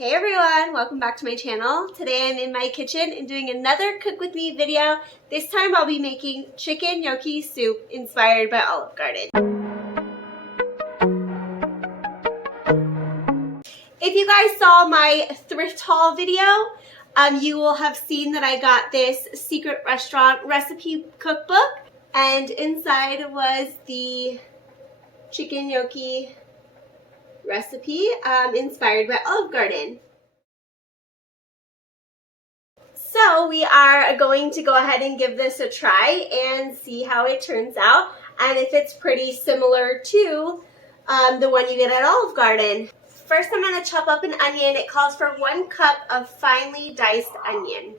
Hey everyone, welcome back to my channel. Today I'm in my kitchen and doing another cook with me video. This time I'll be making chicken gnocchi soup inspired by Olive Garden. If you guys saw my thrift haul video, you will have seen that I got this secret restaurant recipe cookbook, and inside was the chicken gnocchi recipe inspired by Olive Garden. So we are going to go ahead and give this a try and see how it turns out, and if it's pretty similar to the one you get at Olive Garden. First I'm going to chop up an onion. It calls for 1 cup of finely diced onion.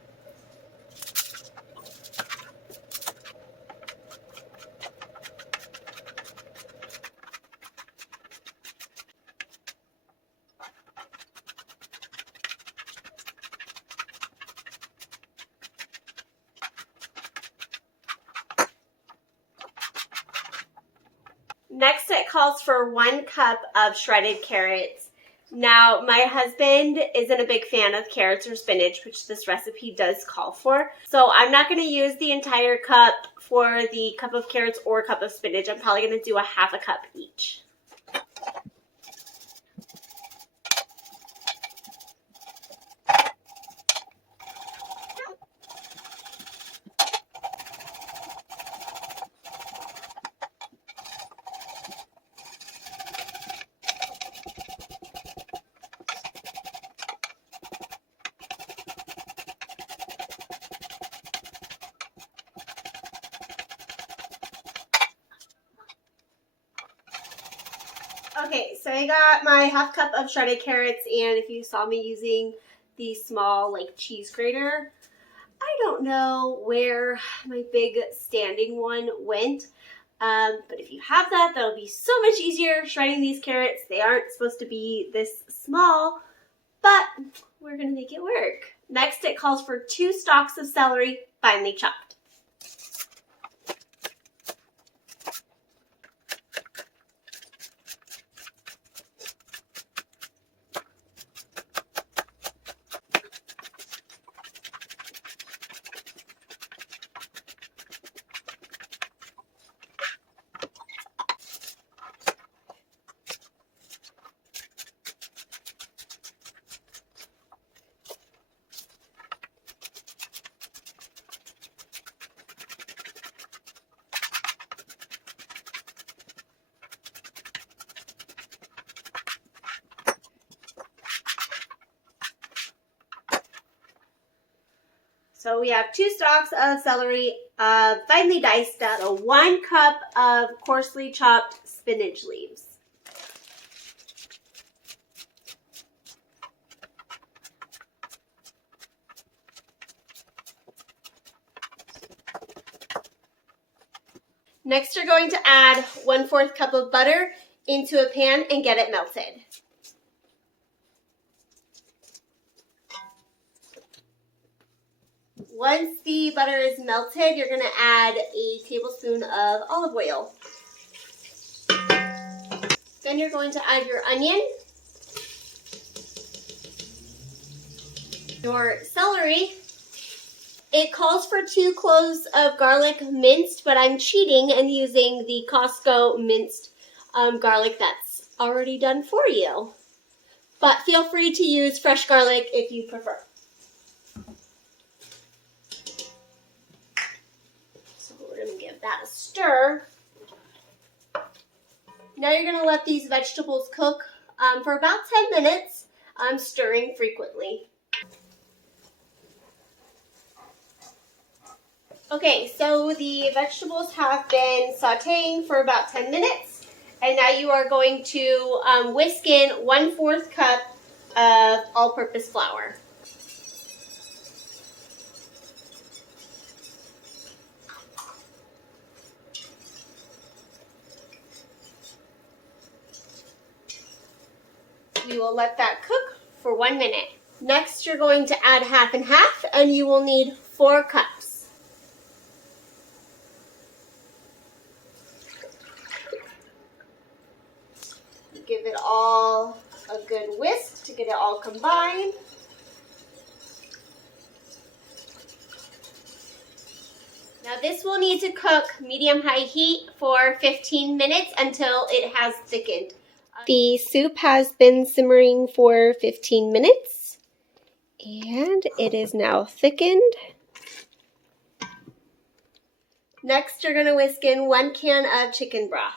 Next, it calls for 1 cup of shredded carrots. Now, my husband isn't a big fan of carrots or spinach, which this recipe does call for. So I'm not going to use the entire cup for the cup of carrots or cup of spinach. I'm probably going to do a half a cup each. Okay, so I got my half cup of shredded carrots, and if you saw me using the small cheese grater, I don't know where my big standing one went, but if you have that, that'll be so much easier shredding these carrots. They aren't supposed to be this small, but we're gonna make it work. Next, it calls for 2 stalks of celery, finely chopped. So we have 2 stalks of celery, finely diced out, 1 cup of coarsely chopped spinach leaves. Next, you're going to add 1/4 cup of butter into a pan and get it melted. Once the butter is melted, you're going to add a tablespoon of olive oil. Then you're going to add your onion, your celery. It calls for 2 cloves of garlic minced, but I'm cheating and using the Costco minced garlic that's already done for you. But feel free to use fresh garlic if you prefer. Give that a stir. Now you're going to let these vegetables cook for about 10 minutes, stirring frequently. Okay, so the vegetables have been sauteing for about 10 minutes, and now you are going to whisk in 1/4 cup of all-purpose flour. We will let that cook for 1 minute. Next, you're going to add half and half, and you will need 4 cups. Give it all a good whisk to get it all combined. Now this will need to cook medium-high heat for 15 minutes until it has thickened. The soup has been simmering for 15 minutes and it is now thickened. Next, you're going to whisk in 1 can of chicken broth.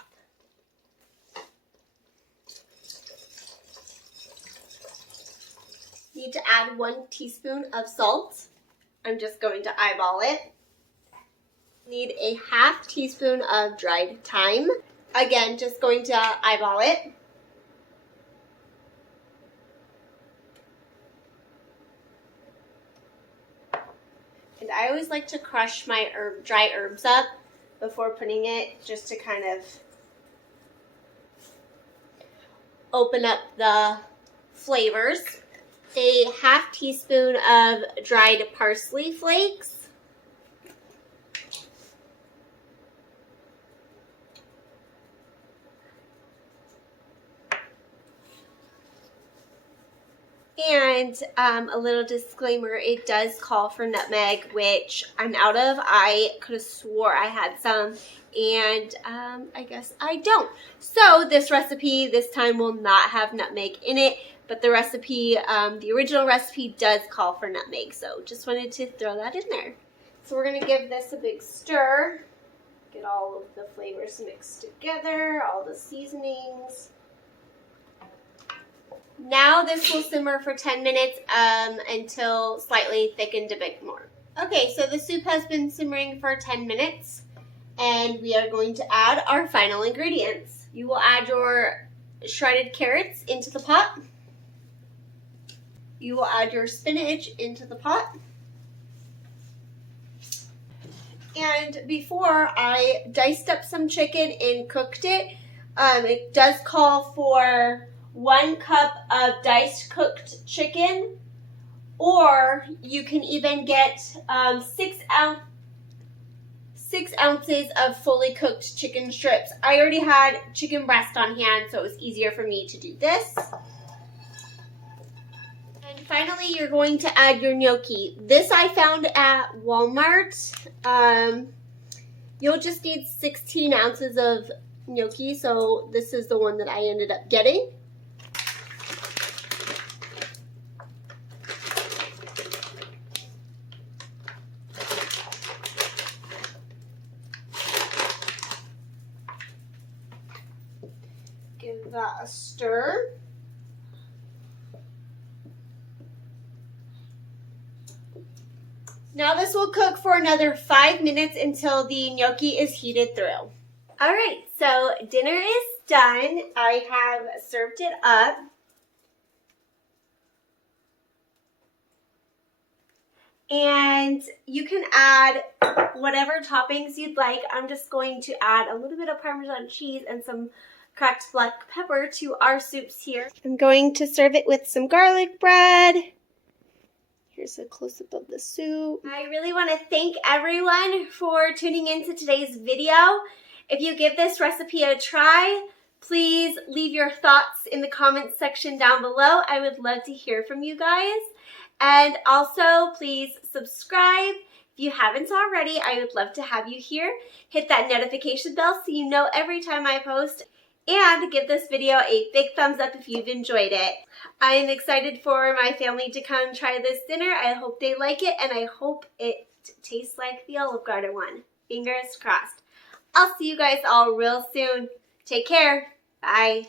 Need to add 1 teaspoon of salt. I'm just going to eyeball it. Need a ½ teaspoon of dried thyme. Again, just going to eyeball it. And I always like to crush my dry herbs up before putting it, just to kind of open up the flavors. A ½ teaspoon of dried parsley flakes. And a little disclaimer, it does call for nutmeg, which I'm out of. I could have swore I had some, and I guess I don't. So this recipe this time will not have nutmeg in it, but the recipe, the original recipe does call for nutmeg, so just wanted to throw that in there. So we're going to give this a big stir, get all of the flavors mixed together, all the seasonings. Now this will simmer for 10 minutes until slightly thickened a bit more. Okay, so the soup has been simmering for 10 minutes and we are going to add our final ingredients. You will add your shredded carrots into the pot. You will add your spinach into the pot. And before I diced up some chicken and cooked it, it does call for 1 cup of diced cooked chicken, or you can even get 6 ounces of fully cooked chicken strips. I already had chicken breast on hand, so it was easier for me to do this. And finally, you're going to add your gnocchi. This I found at Walmart. You'll just need 16 ounces of gnocchi, so this is the one that I ended up getting. Give that a stir. Now this will cook for another 5 minutes until the gnocchi is heated through. Alright, so dinner is done. I have served it up. And you can add whatever toppings you'd like. I'm just going to add a little bit of Parmesan cheese and some cracked black pepper to our soups here. I'm going to serve it with some garlic bread. Here's a close-up of the soup. I really want to thank everyone for tuning into today's video. If you give this recipe a try, please leave your thoughts in the comments section down below. I would love to hear from you guys. And also, please subscribe. If you haven't already, I would love to have you here. Hit that notification bell so you know every time I post. And give this video a big thumbs up if you've enjoyed it. I am excited for my family to come try this dinner. I hope they like it, and I hope it tastes like the Olive Garden one. Fingers crossed. I'll see you guys all real soon. Take care. Bye.